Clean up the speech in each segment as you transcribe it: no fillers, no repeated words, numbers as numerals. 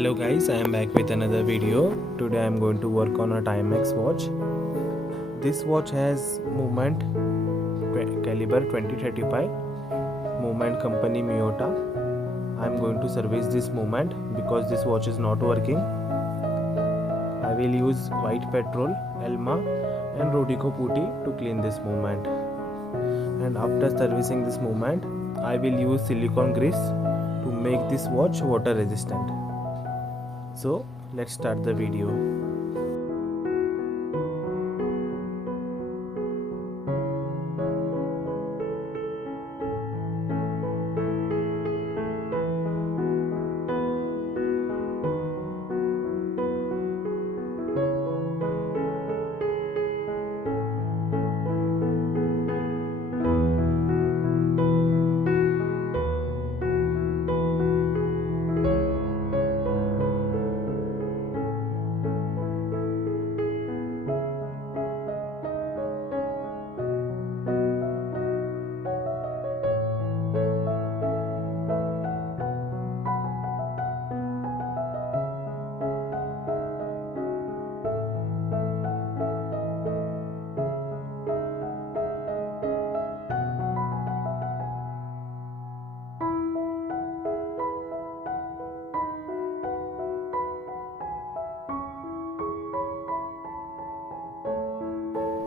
Hello guys, I am back with another video. Today I am going to work on a timex watch. This watch has movement caliber 2035, movement company miyota. I am going to service this movement because this watch is not working. I will use white petrol, Elma and rodico putty to clean this movement. And after servicing this movement, I will use silicone grease to make this watch water resistant. So let's start the video.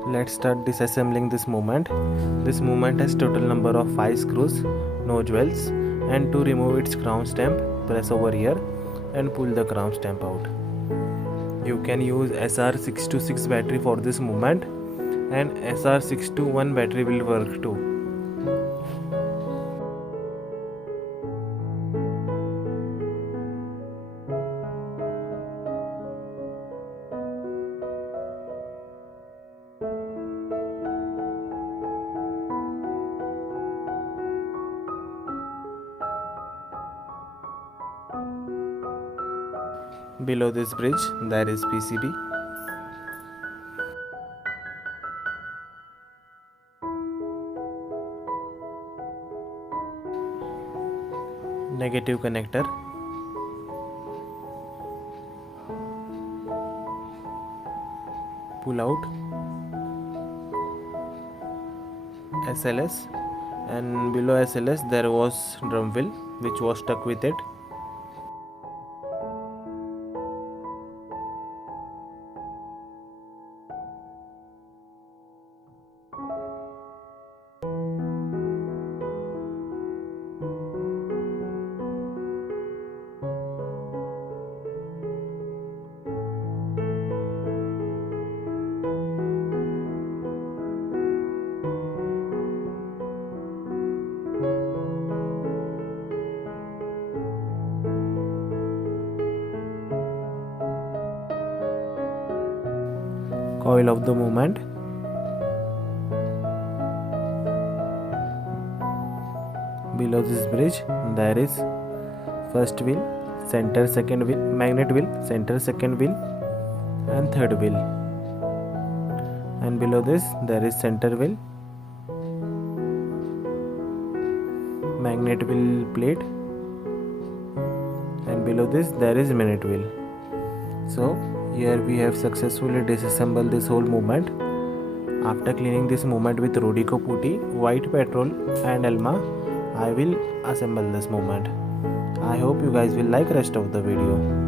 Let's start disassembling this movement. This movement has total number of 5 screws, no jewels, and to remove its crown stamp, press over here and pull the crown stamp out. You can use SR626 battery for this movement, and SR621 battery will work too. Below this bridge there is PCB. Negative connector. Pull out. SLS, and below SLS there was drum wheel which was stuck with it. Coil of the movement. Below this bridge there is first wheel, center second wheel, magnet wheel, center second wheel and third wheel. And below this there is center wheel, magnet wheel plate, and below this there is minute wheel. So here we have successfully disassembled this whole movement. After cleaning this movement with rodico putty, white petrol and Elma, I will assemble this movement. I hope you guys will like rest of the video.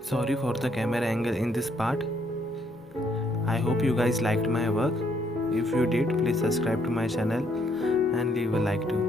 Sorry for the camera angle in this part. I hope you guys liked my work. If you did, please subscribe to my channel and leave a like too.